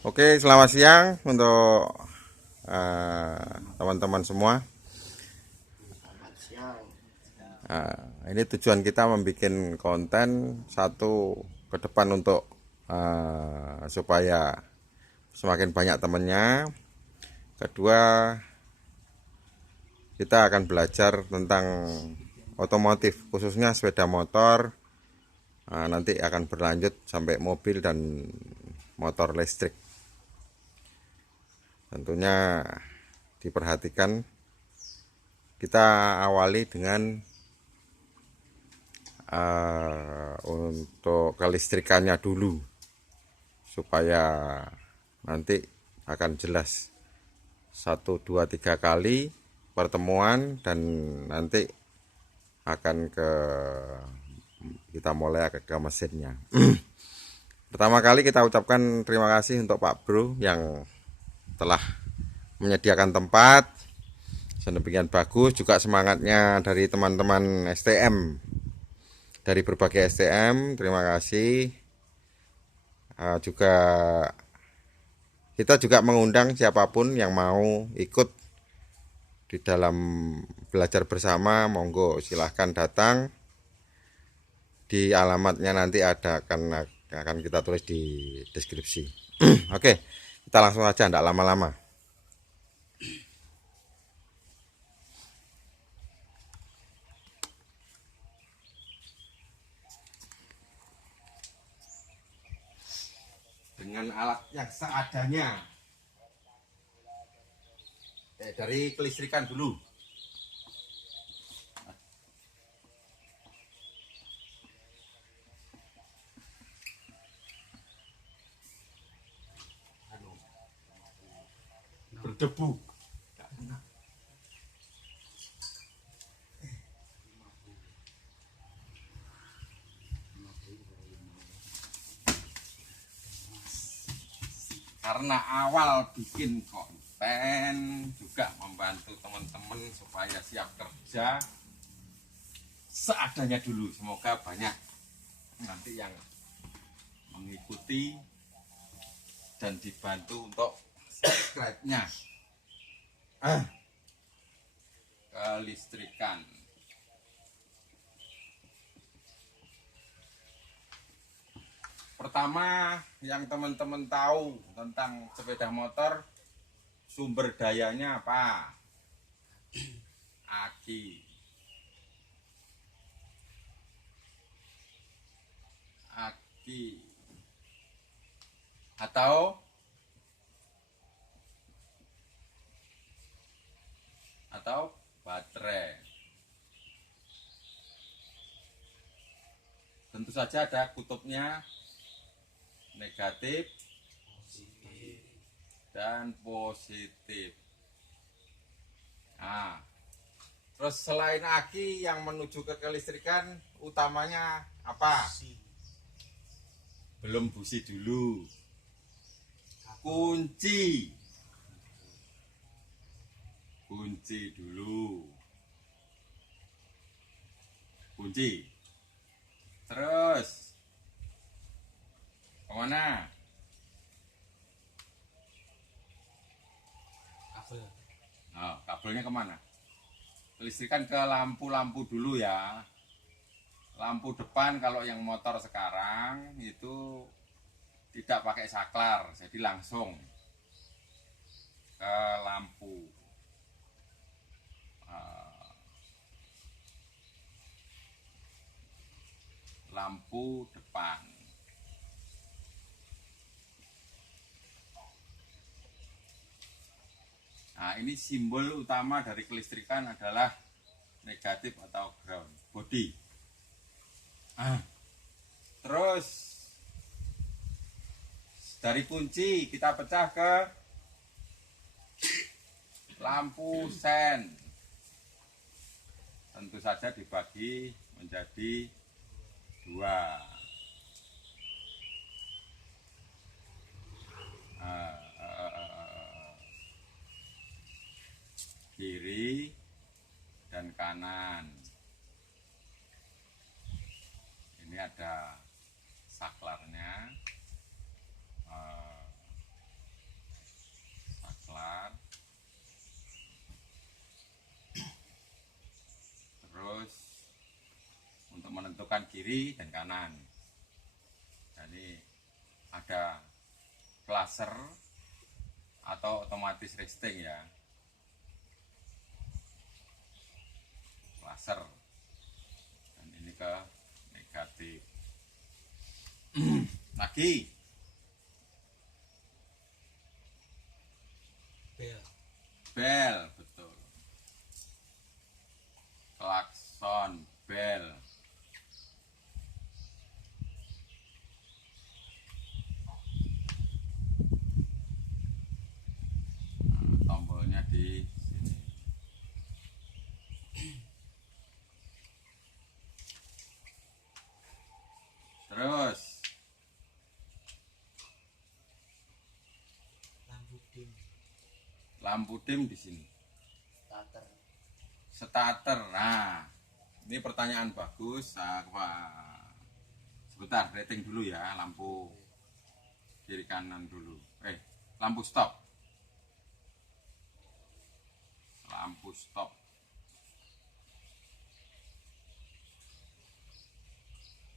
Oke, selamat siang untuk teman-teman semua. Ini tujuan kita membuat konten satu ke depan untuk supaya semakin banyak temannya. Kedua, kita akan belajar tentang otomotif, khususnya sepeda motor. Nanti akan berlanjut sampai mobil dan motor listrik. Tentunya diperhatikan. Kita awali dengan untuk kelistrikannya dulu supaya nanti akan jelas 1, 2, 3 kali pertemuan dan nanti akan kita mulai ke mesinnya. Pertama kali kita ucapkan terima kasih untuk Pak Bro yang telah menyediakan tempat sedemikian bagus, juga semangatnya dari teman-teman STM, dari berbagai STM. Terima kasih. Juga kita juga mengundang siapapun yang mau ikut di dalam belajar bersama, monggo silahkan datang. Di alamatnya nanti akan kita tulis di deskripsi. Oke, kita langsung aja, tidak lama-lama. Dengan alat yang seadanya. Dari kelistrikan dulu. Berdebu. Karena awal bikin konten juga membantu teman-teman supaya siap kerja seadanya dulu. Semoga banyak nanti yang mengikuti dan dibantu untuk subscribe-nya. Kelistrikan. Pertama, yang teman-teman tahu tentang sepeda motor, sumber dayanya apa? Aki. Aki. Atau baterai. Tentu saja ada kutubnya, negatif dan positif. Nah, terus selain aki yang menuju ke kelistrikan, utamanya apa? Belum busi dulu. Kunci dulu. Kunci. Terus kemana? Kabel. Oh, kabelnya kemana? Kelistrikan ke lampu-lampu dulu ya. Lampu depan kalau yang motor sekarang itu tidak pakai saklar, jadi langsung ke lampu. Lampu depan. Nah, ini simbol utama dari kelistrikan adalah negatif atau ground, body. Terus dari kunci kita pecah ke lampu sen. Tentu saja dibagi menjadi 2. Kiri dan kanan. Ini ada saklarnya. kiri dan kanan. Jadi ada flasher atau otomatis resting ya. Flasher. Dan ini ke negatif. Lagi bel, betul. Klakson, bel. Nah, tombolnya di sini. Terus lampu dim di sini. Starter. Nah, ini pertanyaan bagus. Sebentar, rating dulu ya, lampu kiri kanan dulu. Lampu stop. Lampu stop.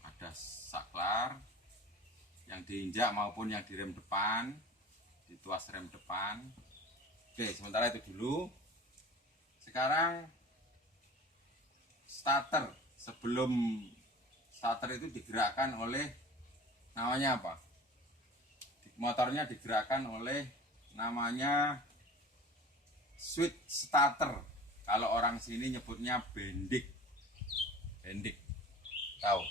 Ada saklar yang diinjak maupun yang di rem depan, di tuas rem depan. Oke, sementara itu dulu. Sekarang starter. Sebelum starter itu digerakkan oleh namanya apa? Motornya digerakkan oleh namanya switch starter. Kalau orang sini nyebutnya bendik. Bendik. Tahu?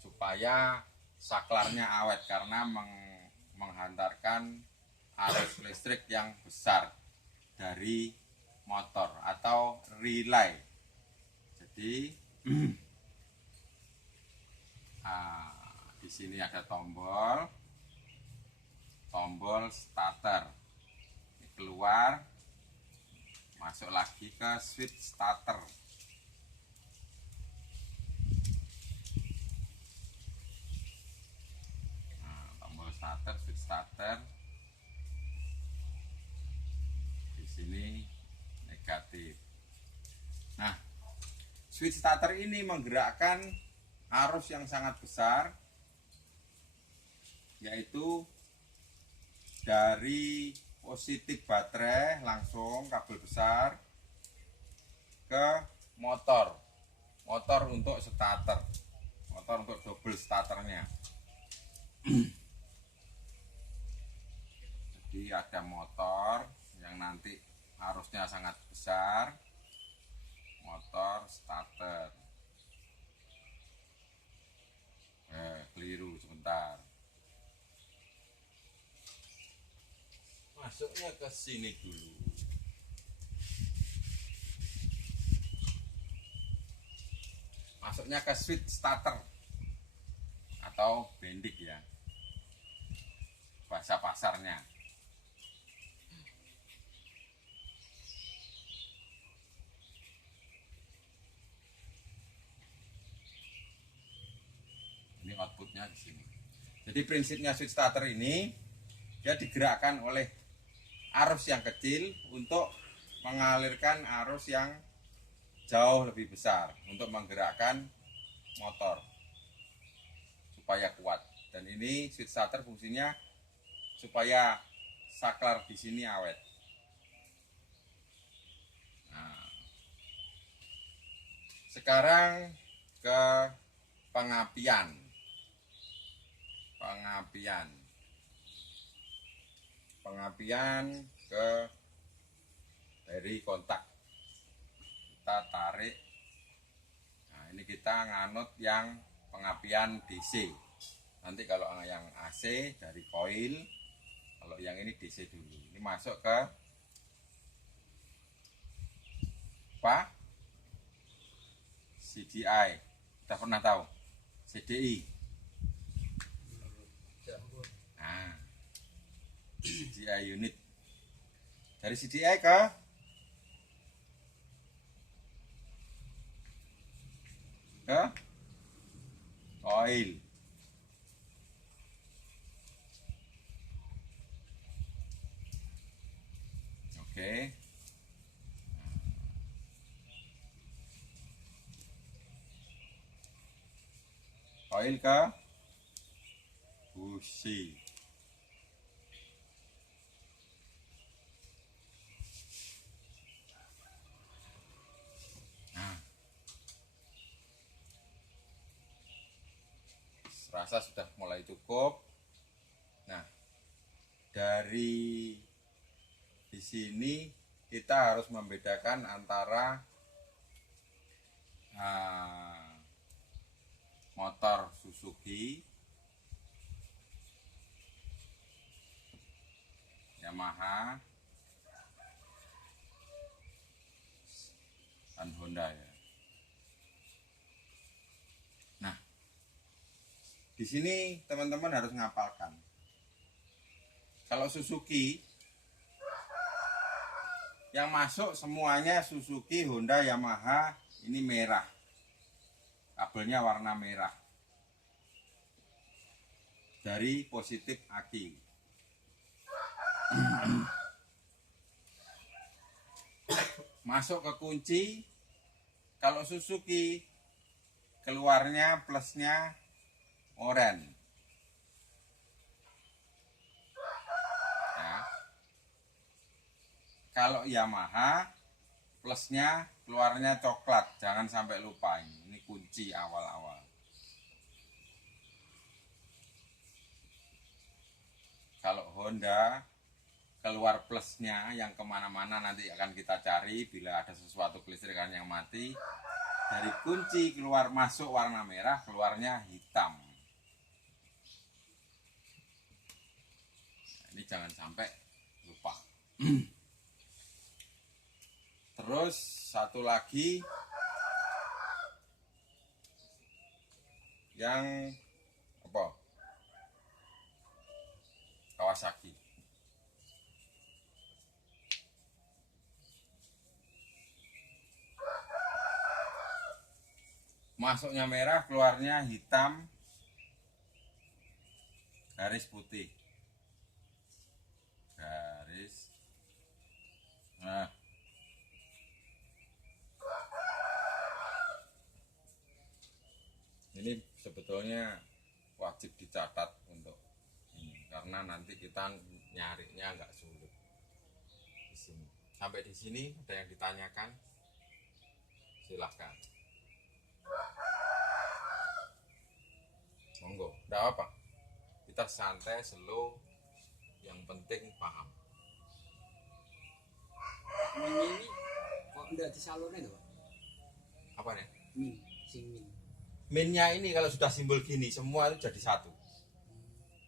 Supaya saklarnya awet karena menghantarkan arus listrik yang besar dari motor atau relay. Jadi di sini ada tombol starter. Ini keluar, masuk lagi ke switch starter. Nah, tombol starter, switch starter. Di sini negatif. Nah, switch starter ini menggerakkan arus yang sangat besar, yaitu dari positif baterai langsung kabel besar ke motor untuk starter, motor untuk double starternya. Jadi ada motor yang nanti arusnya sangat besar, motor starter. Keliru sebentar. Masuknya ke sini dulu. Masuknya ke switch starter atau bendik ya, bahasa pasarnya. Ini outputnya di sini. Jadi prinsipnya switch starter ini dia digerakkan oleh arus yang kecil untuk mengalirkan arus yang jauh lebih besar untuk menggerakkan motor supaya kuat. Dan ini switch starter fungsinya supaya saklar di sini awet. Nah, sekarang ke pengapian. Pengapian ke dari kontak. Kita tarik. Nah, ini kita nganut yang pengapian DC. Nanti kalau yang AC dari koil, kalau yang ini DC dulu. Ini masuk ke apa? CDI. Kita pernah tahu? CDI. Nah, CDI unit. Dari CDI ke koil. Oke. koil ke busi. Nah, rasa sudah mulai cukup. Nah, dari di sini kita harus membedakan antara motor Suzuki, Yamaha, dan Honda ya. Nah, di sini teman-teman harus ngapalkan. Kalau Suzuki yang masuk semuanya Suzuki, Honda, Yamaha ini merah. Kabelnya warna merah. Dari positif aki. Masuk ke kunci. Kalau Suzuki keluarnya plusnya oranye. Kalau Yamaha plusnya keluarnya coklat, jangan sampai lupa ini kunci awal-awal. Kalau Honda keluar plusnya yang kemana-mana nanti akan kita cari bila ada sesuatu kelistrikan yang mati. Dari kunci keluar masuk warna merah, keluarnya hitam. Nah, ini jangan sampai lupa. Terus satu lagi yang apa? Kawasaki. Masuknya merah, keluarnya hitam, garis putih. Garis. Nah, ini sebetulnya wajib dicatat untuk ini karena nanti kita nyarinya nggak sulit di sini. Sampai di sini ada yang ditanyakan? Silahkan. Monggo, enggak apa. Kita santai, slow, yang penting paham. Ini kok enggak disalurnya Pak? Apa nih? Min, sing min. Minnya ini kalau sudah simbol gini semua itu jadi satu.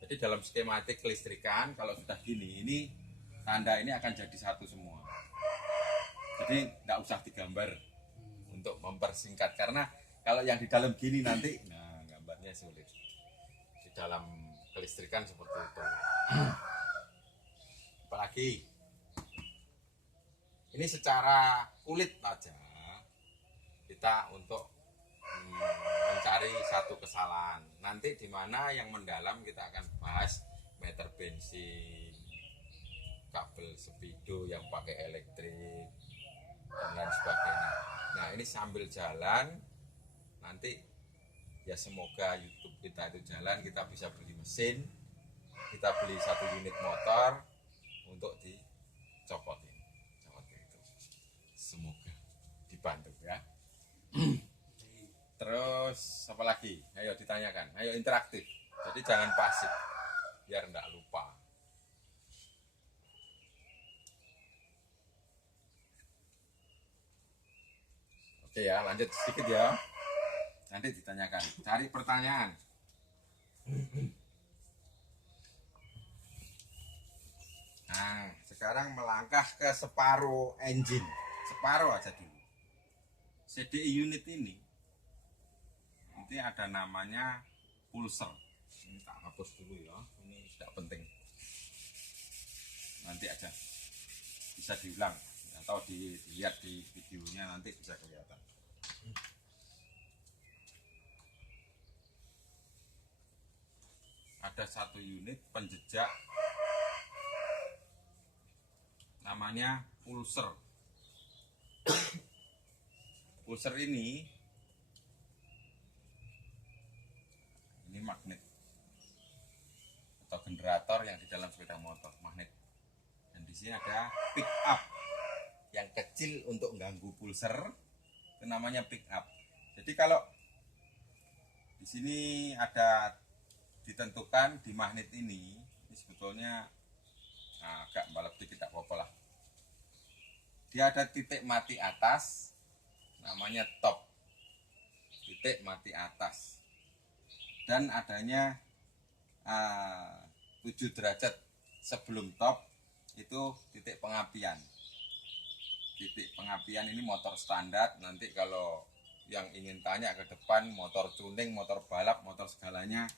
Jadi dalam skematik kelistrikan kalau sudah gini ini tanda ini akan jadi satu semua. Jadi nggak usah digambar untuk mempersingkat karena kalau yang di dalam gini nanti, nah gambarnya sulit. Di dalam kelistrikan seperti itu. Apalagi ini secara kulit aja kita untuk mencari satu kesalahan. Nanti di mana yang mendalam kita akan bahas meter bensin, kabel speedo yang pakai elektrik dan lain sebagainya. Nah ini sambil jalan nanti ya semoga YouTube kita itu jalan, kita bisa beli mesin, kita beli satu unit motor untuk dicopotin. Itu. Semoga dibantu ya. Terus apa lagi? Ayo ditanyakan, ayo interaktif. Jadi jangan pasif, biar enggak lupa. Oke ya, lanjut sedikit ya. Nanti ditanyakan, cari pertanyaan. Nah, sekarang melangkah ke separuh engine. Separuh aja dulu. CDI unit ini nanti ada namanya pulser. Ini tak hapus dulu ya, ini tidak penting. Nanti aja bisa diulang atau dilihat di videonya nanti bisa kelihatan. Ada satu unit penjejak namanya pulser. Pulser ini magnet atau generator yang di dalam sepeda motor, magnet. Dan di sini ada pick up yang kecil untuk ganggu pulser, itu namanya pick up. Jadi kalau di sini ada ditentukan di magnet ini sebetulnya agak balap dikit, tidak apa-apa lah. Dia ada titik mati atas, namanya top, titik mati atas, dan adanya 7 derajat sebelum top itu titik pengapian. Titik pengapian ini motor standar. Nanti kalau yang ingin tanya ke depan, motor tuning, motor balap, motor segalanya,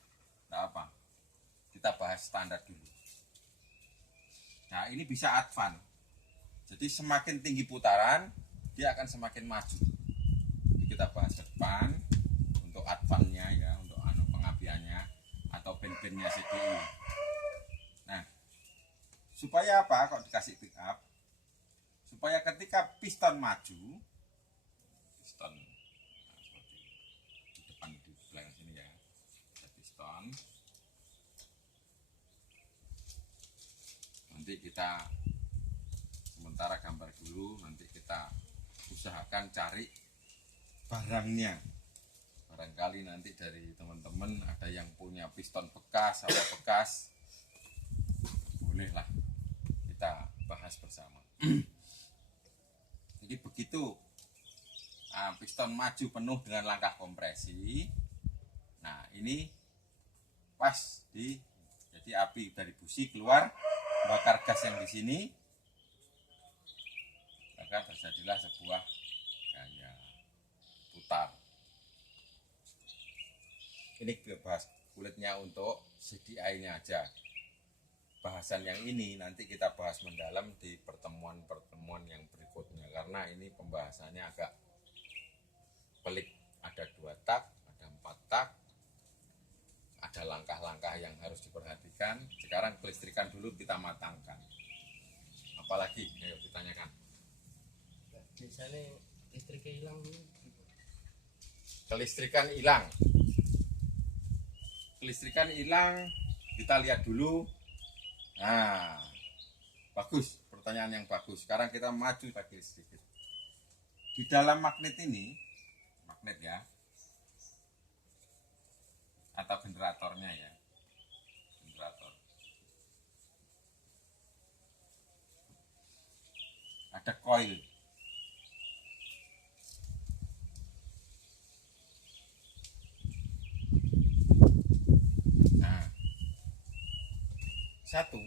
tidak apa, kita bahas standar dulu. Nah, ini bisa advance. Jadi semakin tinggi putaran, dia akan semakin maju. Jadi kita bahas ke depan untuk advance-nya ya, untuk pengapiannya atau ben-bennya CDI. Nah, supaya apa kok dikasih pick up? Supaya ketika piston maju, piston seperti di depan di belakang sini ya, ada piston. Nanti kita sementara gambar dulu, nanti kita usahakan cari barangnya. Barangkali nanti dari teman-teman ada yang punya piston bekas atau bekas, bolehlah kita bahas bersama. Jadi begitu piston maju penuh dengan langkah kompresi, nah ini pas jadi api dari busi keluar, bakar gas yang di sini, maka terjadilah sebuah gaya putar. Ini bahas kulitnya untuk CDI-nya aja. Bahasan yang ini nanti kita bahas mendalam di pertemuan-pertemuan yang berikutnya, karena ini pembahasannya agak pelik. Ada 2 tak, ada 4 tak, ada langkah-langkah yang harus diperhatikan. Sekarang kelistrikan dulu kita matangkan. Apalagi? Ayo ditanyakan. Misalnya listriknya hilang, Kelistrikan hilang. Kelistrikan hilang, kita lihat dulu. Nah, bagus, pertanyaan yang bagus. Sekarang kita maju lagi sedikit. Di dalam magnet ini, magnet ya, atau generatornya ya, generator, ada koil. Nah, satu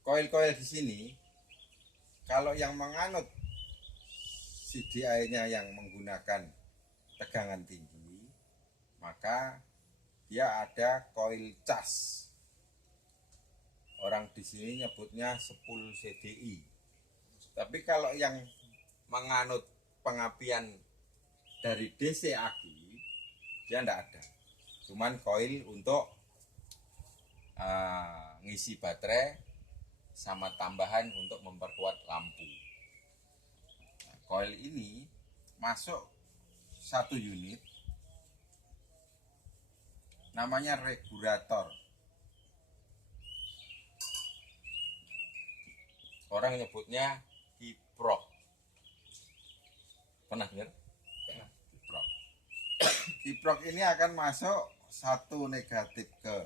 koil-koil di sini, kalau yang menganut CDI-nya yang menggunakan tegangan tinggi, maka dia ada koil cas. Orang di sini nyebutnya sepul CDI. Tapi kalau yang menganut pengapian dari DC aki, dia tidak ada. Cuman koil untuk ngisi baterai sama tambahan untuk memperkuat lampu. Nah, koil ini masuk 1 unit, namanya regulator. Orang nyebutnya kiprok. Pernah dengar? Kiprok. Kiprok ini akan masuk 1 negatif ke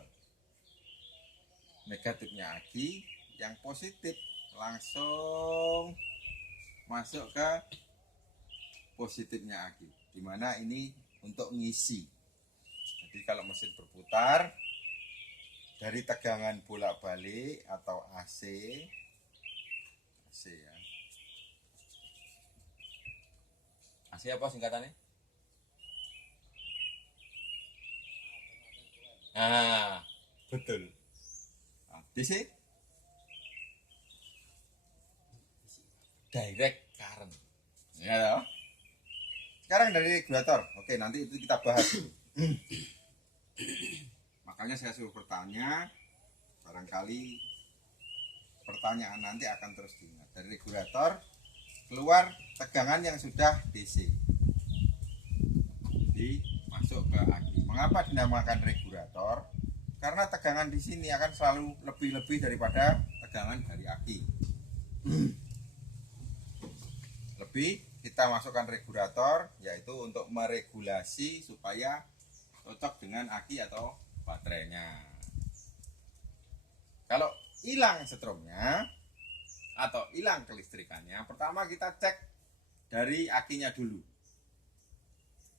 negatifnya aki, yang positif langsung masuk ke positifnya aki, dimana ini untuk ngisi. Jadi kalau mesin berputar dari tegangan bolak-balik atau AC ya. AC apa singkatannya? Nah, betul. DC direct current ya toh? Sekarang dari regulator, oke, nanti itu kita bahas dulu. Makanya saya suruh bertanya, barangkali pertanyaan nanti akan terus diingat. Dari regulator keluar tegangan yang sudah DC, masuk ke aki. Mengapa dinamakan regulator? Karena tegangan di sini akan selalu lebih-lebih daripada tegangan dari aki. Lebih kita masukkan regulator, yaitu untuk meregulasi supaya cocok dengan aki atau baterainya. Kalau hilang setrumnya atau hilang kelistrikannya, pertama kita cek dari akinya dulu.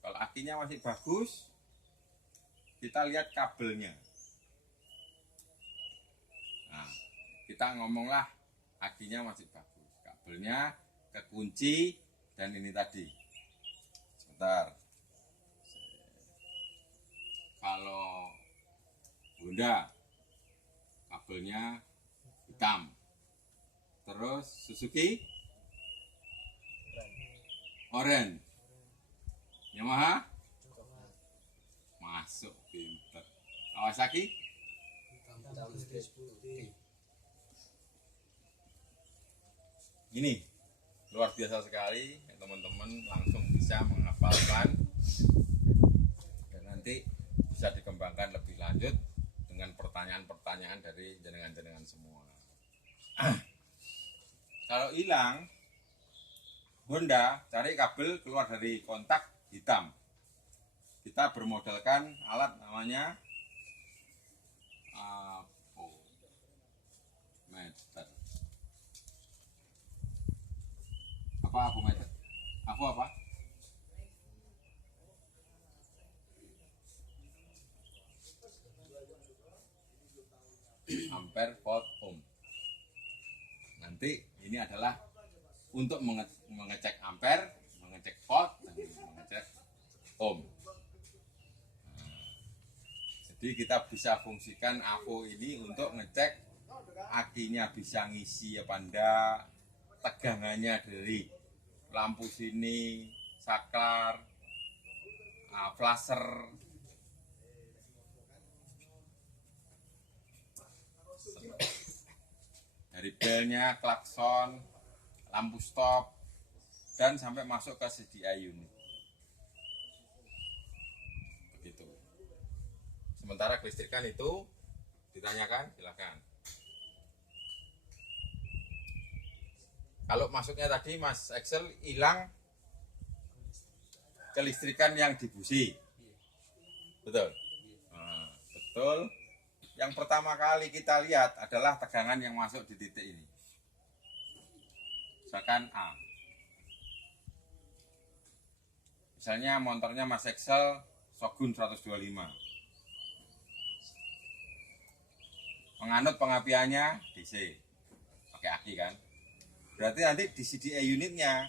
Kalau akinya masih bagus, kita lihat kabelnya. Nah, kita ngomonglah akinya masih bagus, kabelnya kekunci, dan ini tadi. Sebentar. Kalau Honda kabelnya hitam. Terus Suzuki oranye. Yamaha masuk pinter. Kawasaki ini luar biasa sekali, teman-teman langsung bisa menghafalkan dan nanti bisa dikembangkan lebih lanjut dengan pertanyaan-pertanyaan dari jenengan-jenengan semua. Kalau hilang Honda, cari kabel keluar dari kontak hitam. Kita bermodalkan alat namanya meter. Apa meter? Apa? Ampere, volt, ohm. Nanti ini adalah untuk mengecek ampere, mengecek volt, dan mengecek ohm. Jadi kita bisa fungsikan AVO ini untuk ngecek akinya bisa ngisi apa enggak, tegangannya dari lampu sini, saklar, flasher, dari belnya, klakson, lampu stop, dan sampai masuk ke CDI unit. Begitu. Sementara kelistrikan itu ditanyakan, silakan. Kalau masuknya tadi Mas Excel hilang kelistrikan yang di busi. Betul? Nah, betul. Yang pertama kali kita lihat adalah tegangan yang masuk di titik ini. Misalkan A. Misalnya motornya Mas Excel Shogun 125. Menganut pengapiannya DC. Pakai aki kan? Berarti nanti di CDI unitnya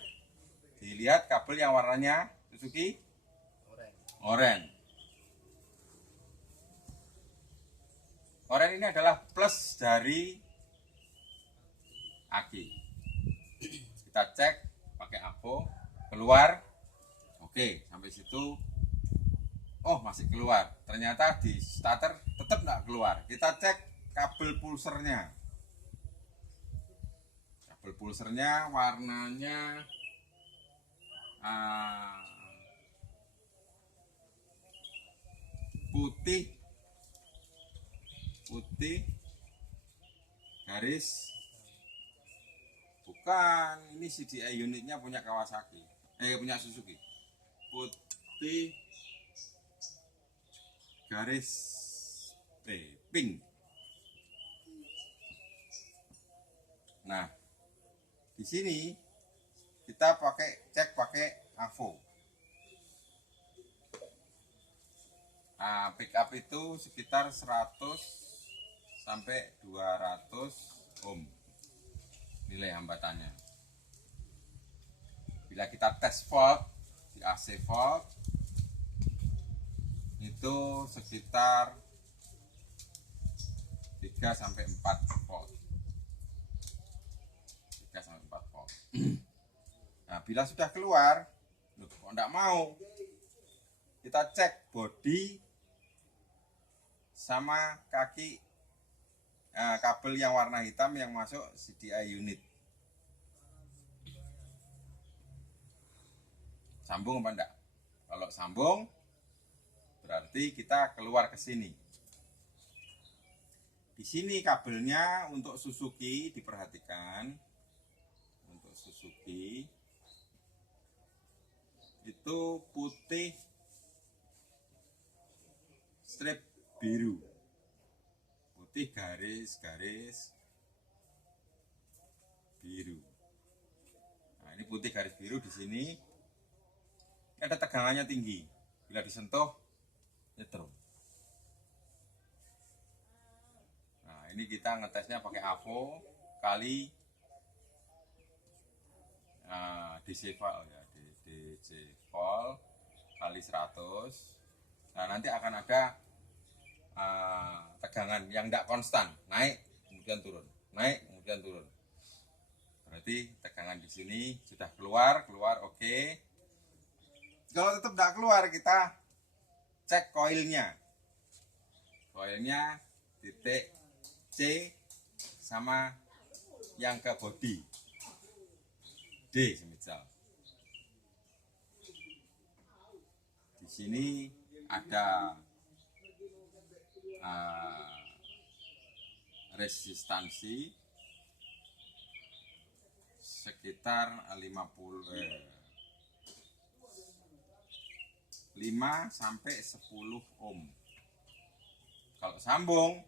dilihat kabel yang warnanya Suzuki oranye. Oranye ini adalah plus dari aki. Kita cek pakai AVO, keluar. Oke, sampai situ. Oh, masih keluar. Ternyata di starter tetap nggak keluar. Kita cek kabel pulsernya. Kabel pulsernya warnanya putih garis, bukan, ini CDI unitnya punya Kawasaki, punya Suzuki, putih garis pink. Nah, di sini kita cek pakai AVO. Nah, pick up itu sekitar 100 sampai 200 ohm nilai hambatannya. Bila kita tes volt di AC volt itu sekitar 3 sampai 4 volt. 3 sampai 4 volt. Nah, bila sudah keluar, kok enggak mau, kita cek bodi sama kaki kabel yang warna hitam yang masuk CDI unit. Sambung apa enggak? Kalau sambung Berarti kita keluar ke sini. Di sini kabelnya untuk Suzuki, diperhatikan. Untuk Suzuki itu putih strip biru. Putih garis-garis biru. Nah, ini putih garis biru di sini. Ini ada tegangannya tinggi. Bila disentuh, nyetrum. Nah, ini kita ngetesnya pakai AVO kali DC volt ya, DC volt kali 100. Nah, nanti akan ada tegangan yang tidak konstan, naik kemudian turun, naik kemudian turun. Berarti tegangan di sini sudah keluar, oke. Kalau tetap tidak keluar, kita cek koilnya. Koilnya titik C sama yang ke body D semisal. Di sini ada resistansi sekitar 5 sampai 10 ohm. Kalau sambung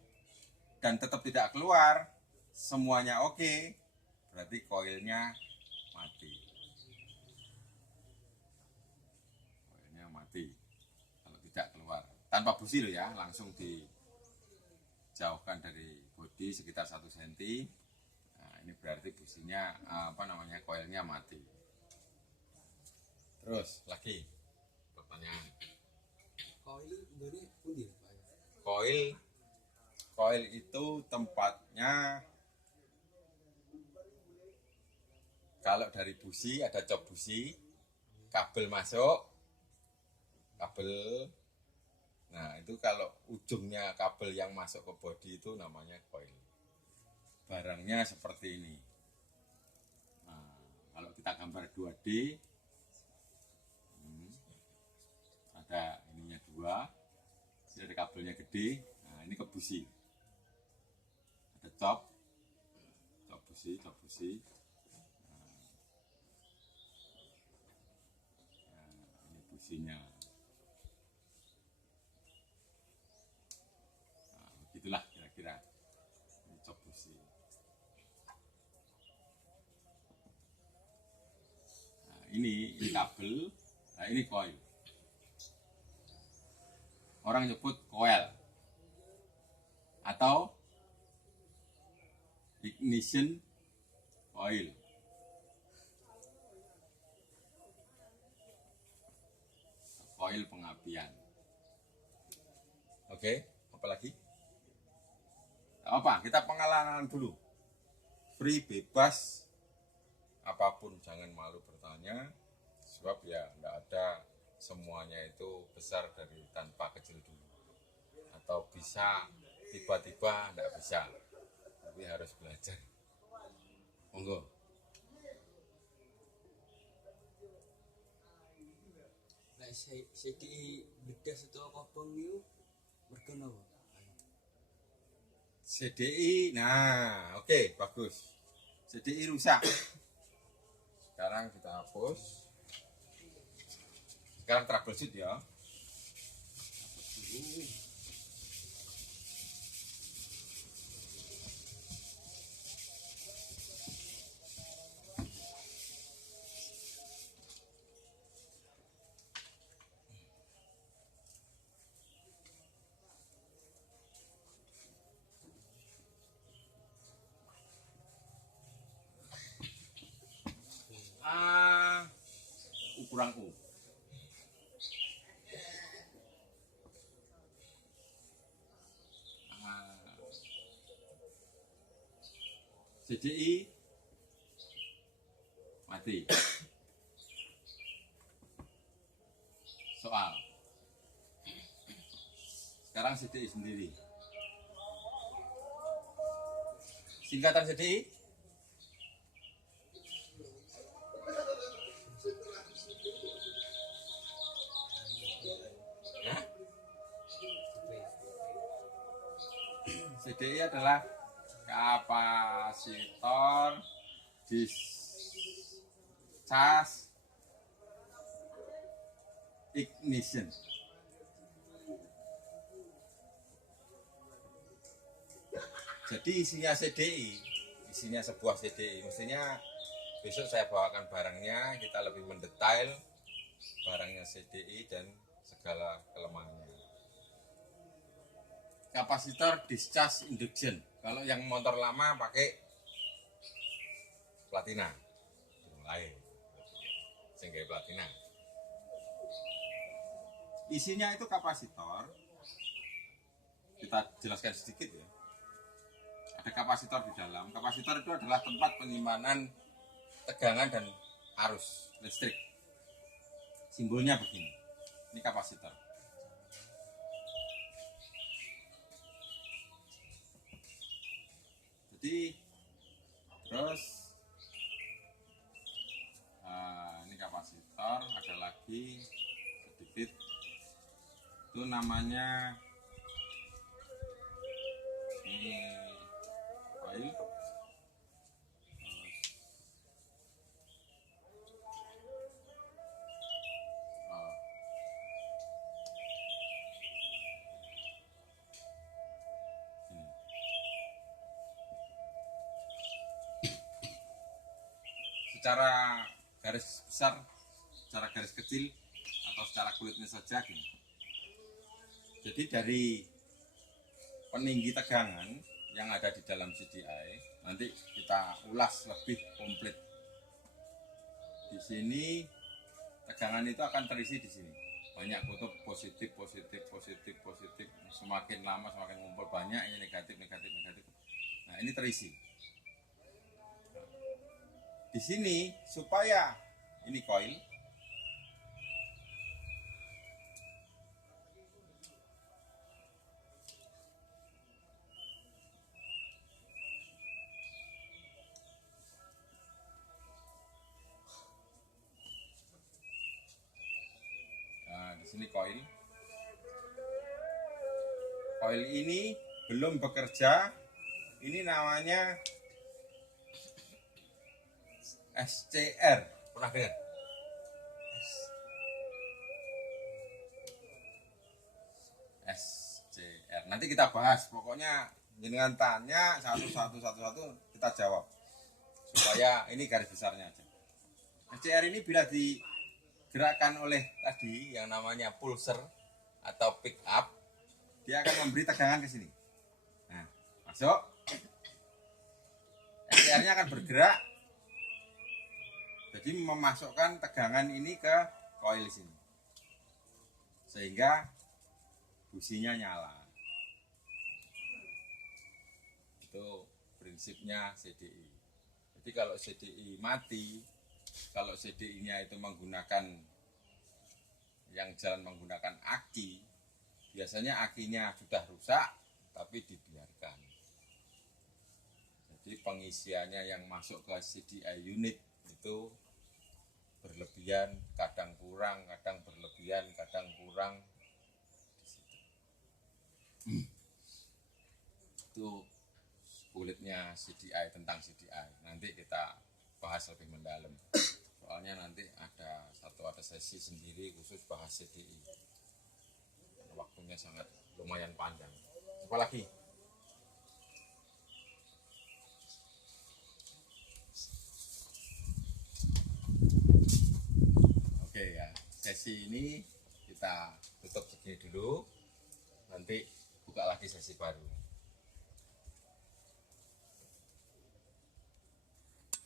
dan tetap tidak keluar, semuanya oke, berarti koilnya mati. Koilnya mati kalau tidak keluar. Tanpa busi loh ya, langsung dijauhkan dari bodi sekitar 1 cm. Nah, ini berarti businya koilnya mati. Terus lagi pertanyaan. Koil ini pundi, Pak? Koil itu tempatnya, kalau dari busi ada cop busi, kabel masuk, kabel. Nah, itu kalau ujungnya kabel yang masuk ke bodi itu namanya koil. Barangnya seperti ini. Nah, kalau kita gambar 2D, ada ininya 2, ini ada kabelnya gede. Nah, ini ke busi. Ada cop busi. Nah, ini businya. Nah, begitulah kira-kira. Ini cop busi. Nah, ini kabel. Nah, ini koil. Orang nyebut koil atau ignition oil. Koil pengapian. Oke, apa lagi? Apa? Kita pengalaman dulu. Free, bebas, apapun jangan malu bertanya. Sebab ya enggak ada semuanya itu besar dari tanpa kecil dulu. Atau bisa tiba-tiba enggak bisa. Tapi harus belajar. Monggo. Nek CDI bedas atau kobong niku mergo napa? CDI, nah oke, bagus. CDI rusak. Sekarang kita hapus. Sekarang troubleshoot ya. Ukuran U. CDI mati. Soal. Sekarang CDI sendiri. Singkatan CDI? Hah? CDI adalah kapasitor discharge ignition. Jadi isinya CDI, isinya sebuah CDI. Mestinya besok saya bawakan barangnya, kita lebih mendetail barangnya CDI dan segala kelemahannya. Kapasitor discharge induction. Kalau yang motor lama pakai platina, mulai sehingga platina. Isinya itu kapasitor. Kita jelaskan sedikit ya. Ada kapasitor di dalam. Kapasitor itu adalah tempat penyimpanan tegangan dan arus listrik. Simbolnya begini. Ini kapasitor. Jadi terus ini kapasitor, ada lagi sedikit itu namanya ini coil. Secara garis besar, secara garis kecil atau secara kulitnya saja gini. Jadi dari peninggi tegangan yang ada di dalam CDI nanti kita ulas lebih komplit. Di sini tegangan itu akan terisi di sini. Banyak kutub positif, positif, positif, positif. Semakin lama semakin ngumpul banyak, ini negatif, negatif, negatif. Nah, ini terisi. Di sini supaya ini coil di sini coil ini belum bekerja. Ini namanya SCR, pernah dengar? SCR. Nanti kita bahas. Pokoknya jenengan tanya satu kita jawab. Supaya ini garis besarnya aja. SCR ini bila digerakkan oleh tadi yang namanya pulser atau pick up, dia akan memberi tegangan ke sini. Nah, masuk. SCR-nya akan bergerak. Jadi memasukkan tegangan ini ke coil sini. Sehingga businya nyala. Itu prinsipnya CDI. Jadi kalau CDI mati, kalau CDI-nya itu menggunakan yang jalan menggunakan aki, biasanya akinya sudah rusak tapi dibiarkan. Jadi pengisiannya yang masuk ke CDI unit itu berlebihan, kadang kurang, kadang berlebihan, kadang kurang. Itu kulitnya CDI, tentang CDI. Nanti kita bahas lebih mendalam. Soalnya nanti ada sesi sendiri khusus bahas CDI. Waktunya sangat lumayan panjang. Apa lagi? Oke ya, sesi ini kita tutup segini dulu. Nanti buka lagi sesi baru.